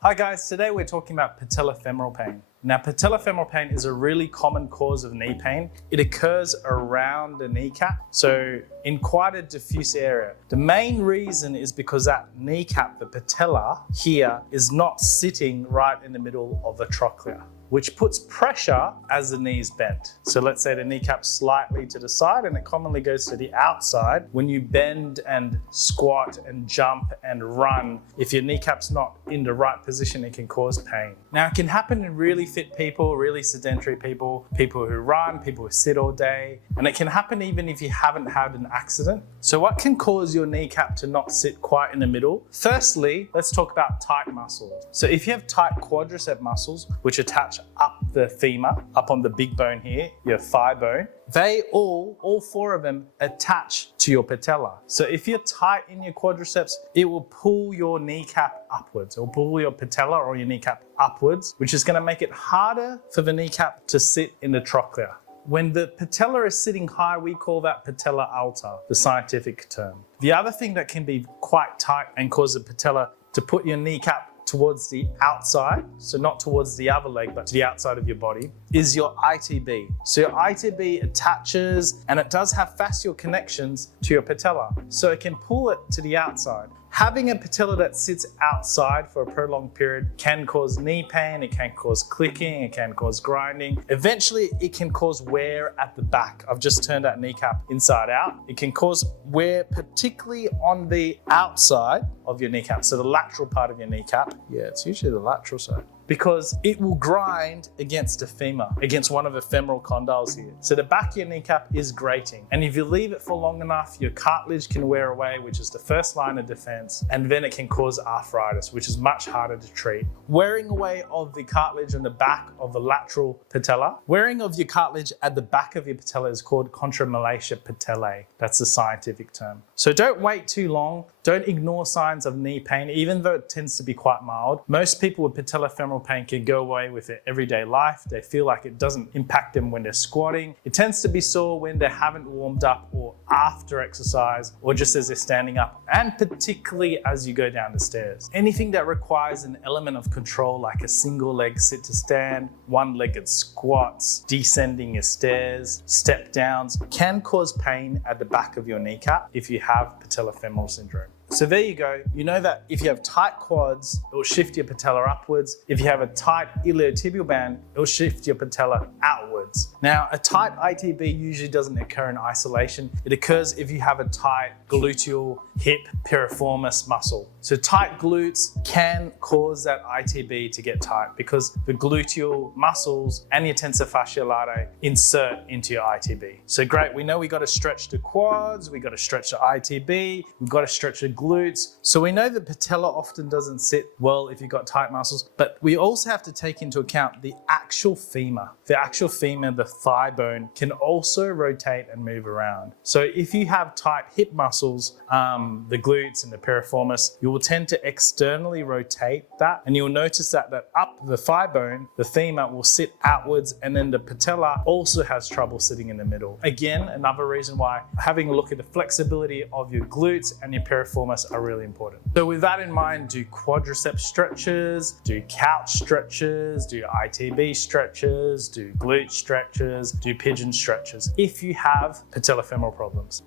Hi guys, today we're talking about patellofemoral pain. Now, patellofemoral pain is a really common cause of knee pain. It occurs around the kneecap, so in quite a diffuse area. The main reason is because that kneecap, the patella here, is not sitting right in the middle of the trochlea, which puts pressure as the knee is bent. So let's say the kneecap's slightly to the side and it commonly goes to the outside. When you bend and squat and jump and run, if your kneecap's not in the right position, it can cause pain. Now, it can happen in really fit people, really sedentary people, people who run, people who sit all day, and it can happen even if you haven't had an accident. So what can cause your kneecap to not sit quite in the middle? Firstly, let's talk about tight muscles. So if you have tight quadricep muscles, which attach up the femur, up on the big bone here, your thigh bone, they all four of them attach to your patella. So if you're tight in your quadriceps, it will pull your kneecap upwards. It will pull your patella or your kneecap upwards, which is going to make it harder for the kneecap to sit in the trochlea. When the patella is sitting high, we call that patella alta, the scientific term. The other thing that can be quite tight and cause the patella to put your kneecap towards the outside, so not towards the other leg, but to the outside of your body, is your ITB. So your ITB attaches and it does have fascial connections to your patella. So it can pull it to the outside. Having a patella that sits outside for a prolonged period can cause knee pain, it can cause clicking, it can cause grinding. Eventually, it can cause wear at the back. I've just turned that kneecap inside out. It can cause wear, particularly on the outside of your kneecap, so the lateral part of your kneecap. Yeah, it's usually the lateral side, because it will grind against the femur, against one of the femoral condyles here. So the back of your kneecap is grating. And if you leave it for long enough, your cartilage can wear away, which is the first line of defense. And then it can cause arthritis, which is much harder to treat. Wearing away of the cartilage on the back of the lateral patella. Wearing of your cartilage at the back of your patella is called contralatia patellae. That's the scientific term. So don't wait too long. Don't ignore signs of knee pain, even though it tends to be quite mild. Most people with patellofemoral pain can go away with their everyday life. They feel like it doesn't impact them when they're squatting. It tends to be sore when they haven't warmed up or after exercise or just as they're standing up, and particularly as you go down the stairs. Anything that requires an element of control, like a single leg sit to stand, one-legged squats, descending your stairs, step downs, can cause pain at the back of your kneecap if you have patellofemoral syndrome. So there you go. You know that if you have tight quads, it will shift your patella upwards. If you have a tight iliotibial band, it will shift your patella outwards. Now, a tight ITB usually doesn't occur in isolation. It occurs if you have a tight gluteal, hip, piriformis muscle. So tight glutes can cause that ITB to get tight because the gluteal muscles and your tensor fasciae latae insert into your ITB. So great, we know we got to stretch the quads, we got to stretch the ITB, we've got to stretch the glutes. So we know the patella often doesn't sit well if you've got tight muscles, but we also have to take into account the actual femur. The actual femur, the thigh bone, can also rotate and move around. So if you have tight hip muscles, the glutes and the piriformis, you will tend to externally rotate that, and you'll notice that up the thigh bone, the femur will sit outwards, and then the patella also has trouble sitting in the middle. Again, another reason why having a look at the flexibility of your glutes and your piriformis are really important. So with that in mind, do quadricep stretches, do couch stretches, do ITB stretches, do glute stretches, do pigeon stretches if you have patellofemoral problems.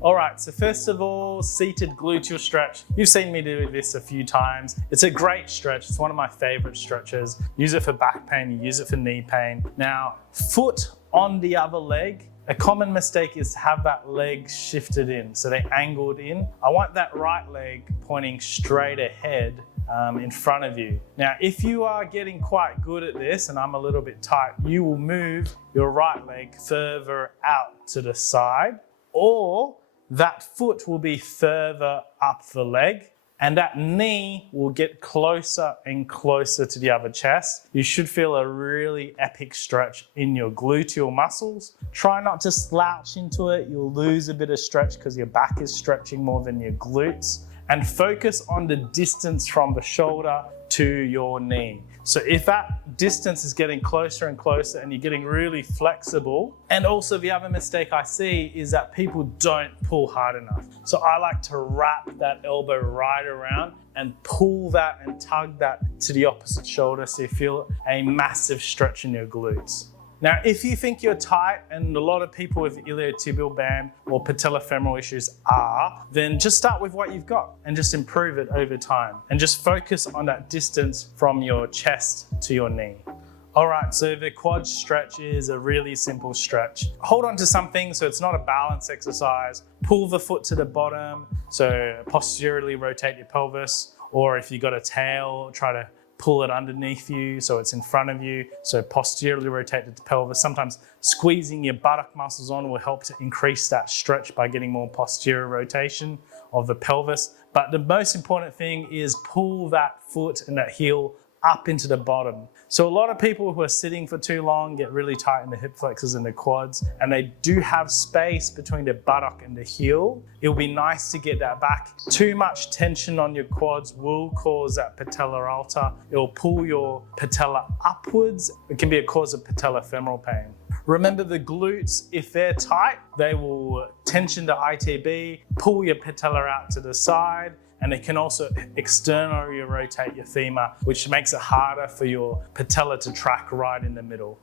All right, so first of all, seated gluteal stretch. You've seen me do this a few times. It's a great stretch. It's one of my favorite stretches. Use it for back pain, you use it for knee pain. Now, foot on the other leg. A common mistake is to have that leg shifted in, so they angled in. I want that right leg pointing straight ahead in front of you. Now, if you are getting quite good at this, and I'm a little bit tight, you will move your right leg further out to the side, or that foot will be further up the leg, and that knee will get closer and closer to the other chest. You should feel a really epic stretch in your gluteal muscles. Try not to slouch into it. You'll lose a bit of stretch because your back is stretching more than your glutes. and focus on the distance from the shoulder to your knee. So if that distance is getting closer and closer and you're getting really flexible, and also the other mistake I see is that people don't pull hard enough. So I like to wrap that elbow right around and pull that and tug that to the opposite shoulder so you feel a massive stretch in your glutes. Now, if you think you're tight, and a lot of people with iliotibial band or patellofemoral issues are, then just start with what you've got and just improve it over time. And just focus on that distance from your chest to your knee. All right, so the quad stretch is a really simple stretch. Hold on to something so it's not a balance exercise. Pull the foot to the bottom, so posteriorly rotate your pelvis, or if you've got a tail, try to pull it underneath you so it's in front of you, so posteriorly rotate the pelvis. Sometimes squeezing your buttock muscles on will help to increase that stretch by getting more posterior rotation of the pelvis. But the most important thing is pull that foot and that heel up into the bottom. So a lot of people who are sitting for too long get really tight in the hip flexors and the quads, and they do have space between the buttock and the heel. It'll be nice to get that back. Too much tension on your quads will cause that patella alta. It will pull your patella upwards. It can be a cause of patellofemoral pain. Remember the glutes, if they're tight, they will tension the ITB, pull your patella out to the side, and it can also externally rotate your femur, which makes it harder for your patella to track right in the middle.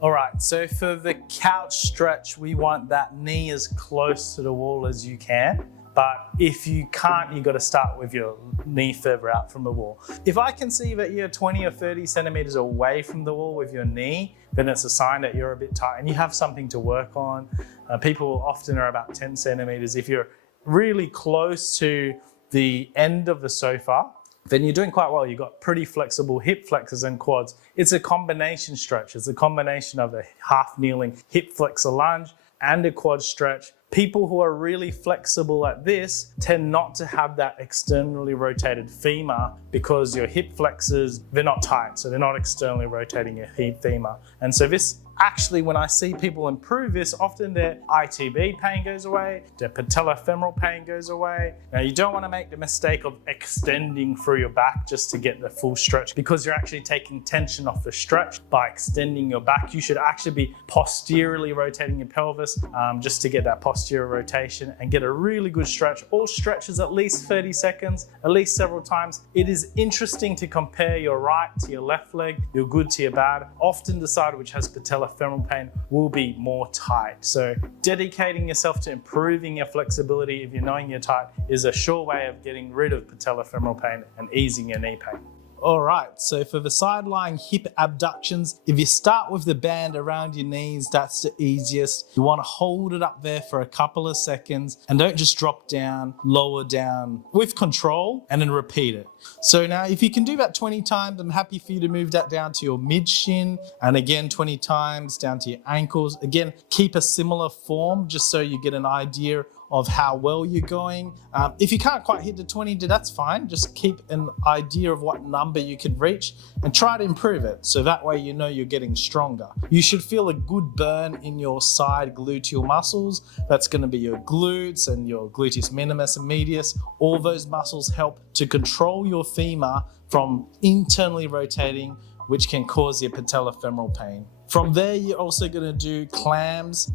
All right, so for the couch stretch, we want that knee as close to the wall as you can. But if you can't, you've got to start with your knee further out from the wall. If I can see that you're 20 or 30 centimeters away from the wall with your knee, then it's a sign that you're a bit tight and you have something to work on. People often are about 10 centimeters. If you're really close to the end of the sofa, then you're doing quite well. You've got pretty flexible hip flexors and quads. It's a combination stretch. It's a combination of a half kneeling hip flexor lunge and a quad stretch. People who are really flexible at this tend not to have that externally rotated femur because your hip flexors, they're not tight, so they're not externally rotating your hip femur. And so this actually, when I see people improve this, often their ITB pain goes away, their patellofemoral pain goes away. Now, you don't want to make the mistake of extending through your back just to get the full stretch, because you're actually taking tension off the stretch by extending your back. You should actually be posteriorly rotating your pelvis just to get that posterior rotation and get a really good stretch. All stretches at least 30 seconds, at least several times. It is interesting to compare your right to your left leg, your good to your bad. Often the side which has patellofemoral pain will be more tight. So dedicating yourself to improving your flexibility if you're knowing you're tight is a sure way of getting rid of patellofemoral pain and easing your knee pain. All right, so for the side lying hip abductions, if you start with the band around your knees, that's the easiest. You want to hold it up there for a couple of seconds and don't just drop down, lower down with control and then repeat it. So now if you can do that 20 times, I'm happy for you to move that down to your mid shin, and again 20 times down to your ankles. Again, keep a similar form just so you get an idea of how well you're going. If you can't quite hit the 20, that's fine. Just keep an idea of what number you can reach and try to improve it. So that way you know you're getting stronger. You should feel a good burn in your side gluteal muscles. That's gonna be your glutes and your gluteus minimus and medius. All those muscles help to control your femur from internally rotating, which can cause your patellofemoral pain. From there, you're also gonna do clams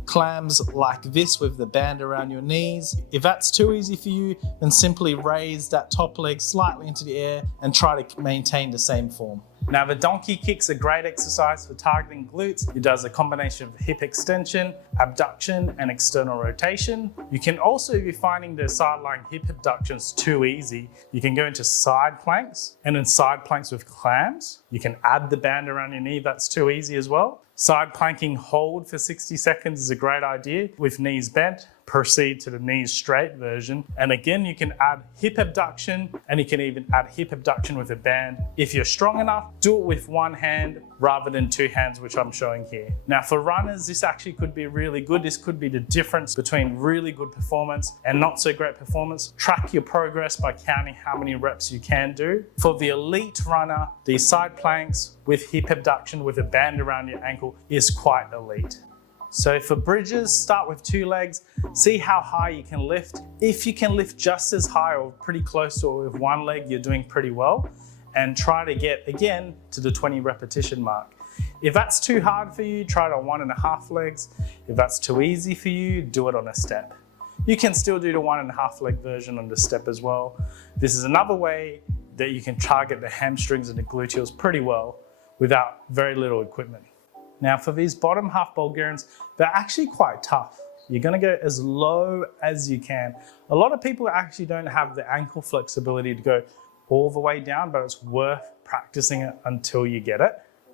like this with the band around your knees. If that's too easy for you, then simply raise that top leg slightly into the air and try to maintain the same form. Now, the donkey kick's a great exercise for targeting glutes. It does a combination of hip extension, abduction, and external rotation. You can also, if you're finding the side-lying hip abductions too easy, you can go into side planks and then side planks with clams. You can add the band around your knee, that's too easy as well. Side planking hold for 60 seconds is a great idea with knees bent. Proceed to the knees straight version. And again, you can add hip abduction, and you can even add hip abduction with a band. If you're strong enough, do it with one hand rather than two hands, which I'm showing here. Now for runners, this actually could be really good. This could be the difference between really good performance and not so great performance. Track your progress by counting how many reps you can do. For the elite runner, these side planks with hip abduction with a band around your ankle is quite elite. So for bridges, start with 2 legs, see how high you can lift. If you can lift just as high or pretty close to it with 1 leg, you're doing pretty well. And try to get, again, to the 20 repetition mark. If that's too hard for you, try it on 1.5 legs. If that's too easy for you, do it on a step. You can still do the 1.5 leg version on the step as well. This is another way that you can target the hamstrings and the gluteals pretty well without very little equipment. Now for these bottom half Bulgarians, they're actually quite tough. You're gonna go as low as you can. A lot of people actually don't have the ankle flexibility to go all the way down, but it's worth practicing it until you get it.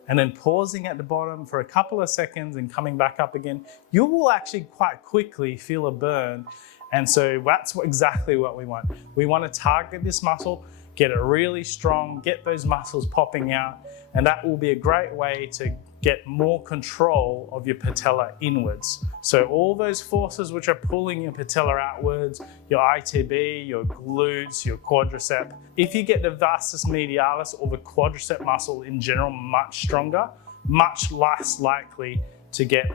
And then pausing at the bottom for a couple of seconds and coming back up again, you will actually quite quickly feel a burn. And so that's exactly what we want. We want to target this muscle, get it really strong, get those muscles popping out, and that will be a great way to get more control of your patella inwards. So all those forces which are pulling your patella outwards, your ITB, your glutes, your quadricep, if you get the vastus medialis or the quadricep muscle in general much stronger, much less likely to get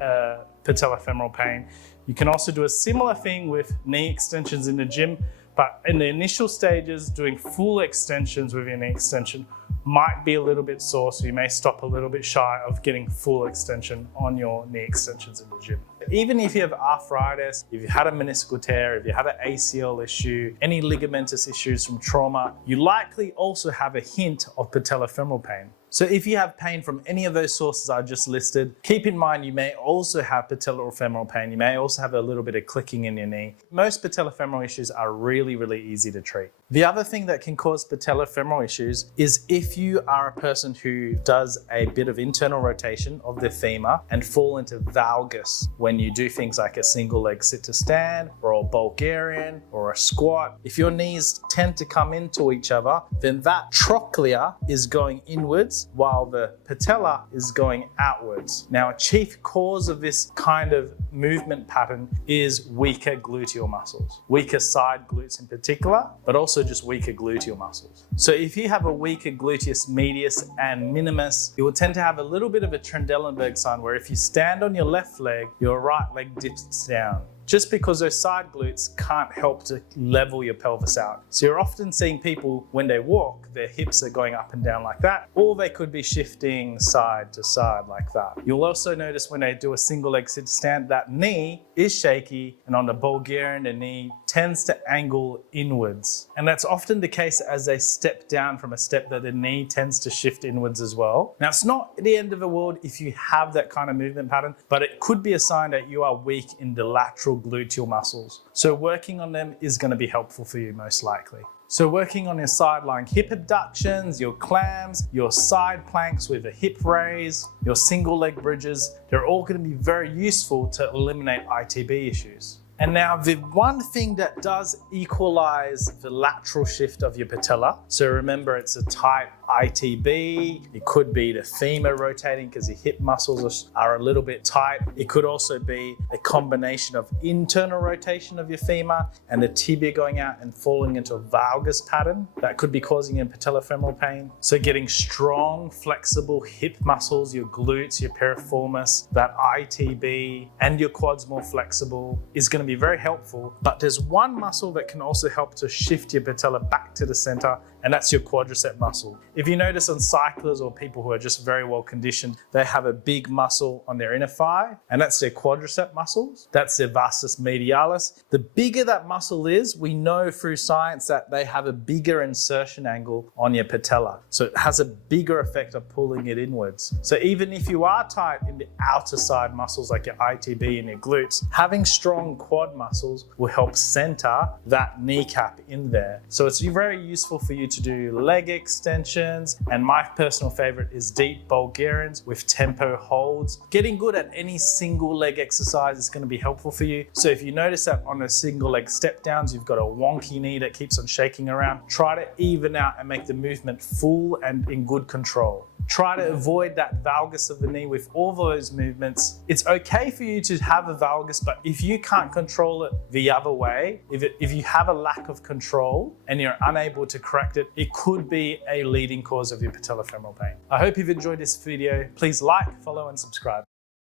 patellofemoral pain. You can also do a similar thing with knee extensions in the gym, but in the initial stages, doing full extensions with your knee extension might be a little bit sore, so you may stop a little bit shy of getting full extension on your knee extensions in the gym. Even if you have arthritis, if you had a meniscal tear, if you had an ACL issue, any ligamentous issues from trauma, you likely also have a hint of patellofemoral pain. So if you have pain from any of those sources I just listed, keep in mind you may also have patellofemoral pain. You may also have a little bit of clicking in your knee. Most patellofemoral issues are really, really easy to treat. The other thing that can cause patellofemoral issues is if you are a person who does a bit of internal rotation of the femur and fall into valgus when you do things like a single leg sit to stand or a Bulgarian or a squat. If your knees tend to come into each other, then that trochlea is going inwards while the patella is going outwards. Now, a chief cause of this kind of movement pattern is weaker gluteal muscles, weaker side glutes in particular, but also just weaker gluteal muscles. So if you have a weaker gluteus medius and minimus, you will tend to have a little bit of a Trendelenburg sign where if you stand on your left leg, your right leg dips down, just because those side glutes can't help to level your pelvis out. So you're often seeing people when they walk, their hips are going up and down like that, or they could be shifting side to side like that. You'll also notice when they do a single leg sit to stand, that knee is shaky, and on the Bulgarian, the knee tends to angle inwards. And that's often the case as they step down from a step, that the knee tends to shift inwards as well. Now, it's not the end of the world if you have that kind of movement pattern, but it could be a sign that you are weak in the lateral gluteal muscles. So working on them is going to be helpful for you most likely. So working on your side lying hip abductions, your clams, your side planks with a hip raise, your single leg bridges, they're all going to be very useful to eliminate ITB issues. And now the one thing that does equalize the lateral shift of your patella, so remember it's a tight ITB, it could be the femur rotating because your hip muscles are a little bit tight. It could also be a combination of internal rotation of your femur and the tibia going out and falling into a valgus pattern that could be causing you patellofemoral pain. So getting strong, flexible hip muscles, your glutes, your piriformis, that ITB and your quads more flexible is going to be very helpful. But there's one muscle that can also help to shift your patella back to the center, and that's your quadricep muscle. If you notice on cyclists or people who are just very well conditioned, they have a big muscle on their inner thigh, and that's their quadricep muscles. That's their vastus medialis. The bigger that muscle is, we know through science that they have a bigger insertion angle on your patella. So it has a bigger effect of pulling it inwards. So even if you are tight in the outer side muscles like your ITB and your glutes, having strong quad muscles will help center that kneecap in there. So it's very useful for you to do leg extensions, and my personal favorite is deep Bulgarians with tempo holds. Getting good at any single leg exercise is going to be helpful for you. So if you notice that on a single leg step downs, you've got a wonky knee that keeps on shaking around, try to even out and make the movement full and in good control. Try to avoid that valgus of the knee with all those movements. It's okay for you to have a valgus, but if you can't control it the other way, if you have a lack of control and you're unable to correct it, it could be a leading cause of your patellofemoral pain. I hope you've enjoyed this video. Please like, follow, and subscribe.